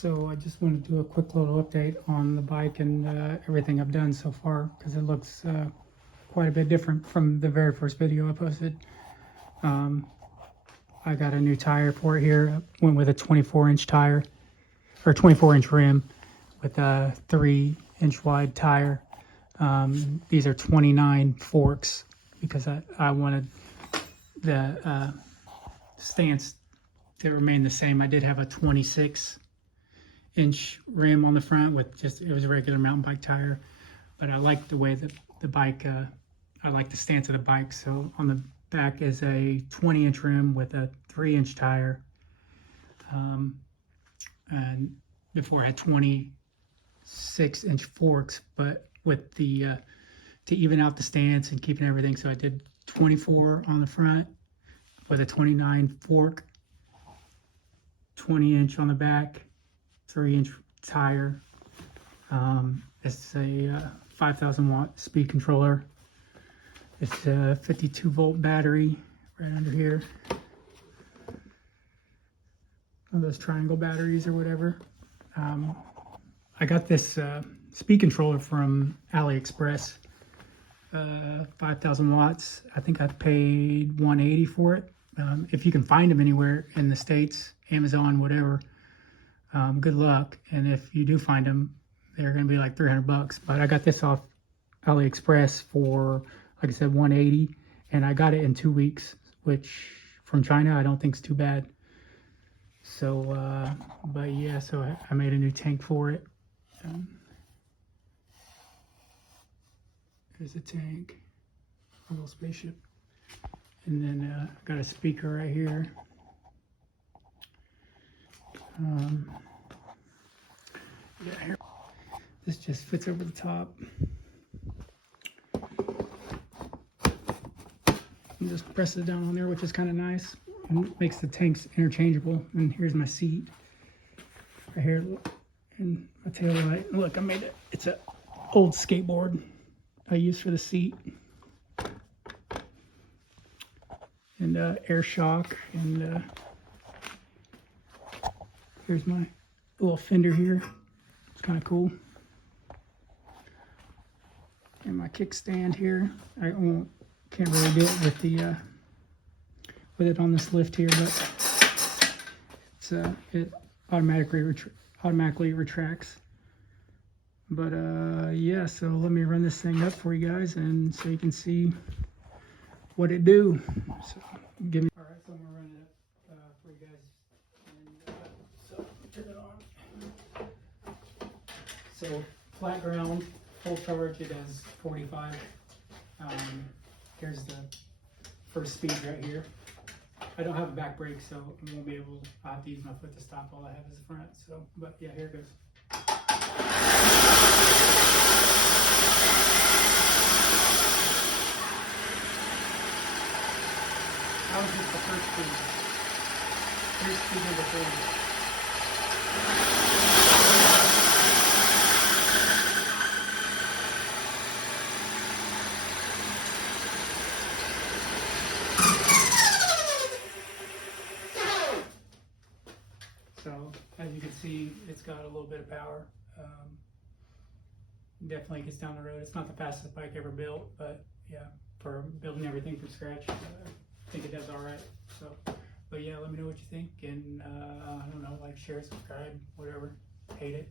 So I just want to do a quick little update on the bike and everything I've done so far, because it looks quite a bit different from the very first video I posted. I got a new tire for it here. Went with a 24-inch tire, or 24-inch rim with a 3-inch wide tire. These are 29 forks because I wanted the stance to remain the same. I did have a 26-inch rim on the front with it was a regular mountain bike tire, but I like the way that the bike, I like the stance of the bike. So on the back is a 20-inch rim with a 3-inch tire. And before I had 26-inch forks, but with the, to even out the stance and keeping everything. So I did 24 on the front with a 29 fork, 20-inch on the back, 3-inch tire. It's a 5,000 watt speed controller. It's a 52 volt battery right under here. One of those triangle batteries or whatever. I got this speed controller from AliExpress, 5,000 watts. I think I paid $180 for it. If you can find them anywhere in the States, Amazon, whatever, good luck. And if you do find them, they're going to be like $300. But I got this off AliExpress for, like I said, $180, and I got it in 2 weeks, which from China I don't think is too bad. So, but yeah, so I made a new tank for it. There's a tank, a little spaceship, and then I got a speaker right here. Yeah, here. This just fits over the top. And just press it down on there, which is kind of nice. And makes the tanks interchangeable. And here's my seat right here, and my tail light. Look, I made it. It's an old skateboard I use for the seat, and air shock. And here's my little fender here. It's kind of cool. And my kickstand here. I can't really do it with the with it on this lift here, but it's it automatically retracts. But yeah, so let me run this thing up for you guys, and so you can see what it do. So give me. All right, so I'm gonna run it up for you guys, and so turn it on. So flat ground, full charge, it has 45. Here's the first speed right here. I don't have a back brake, so I won't be able. I have to use my foot to stop. All I have is the front. So, but yeah, here it goes. That was just the first speed. Here's speed number 3. So as you can see, it's got a little bit of power. Definitely gets down the road. It's not the fastest bike ever built, but yeah, for building everything from scratch, I think it does all right. So, but yeah, let me know what you think, and I don't know, like, share, subscribe, whatever. Hate it.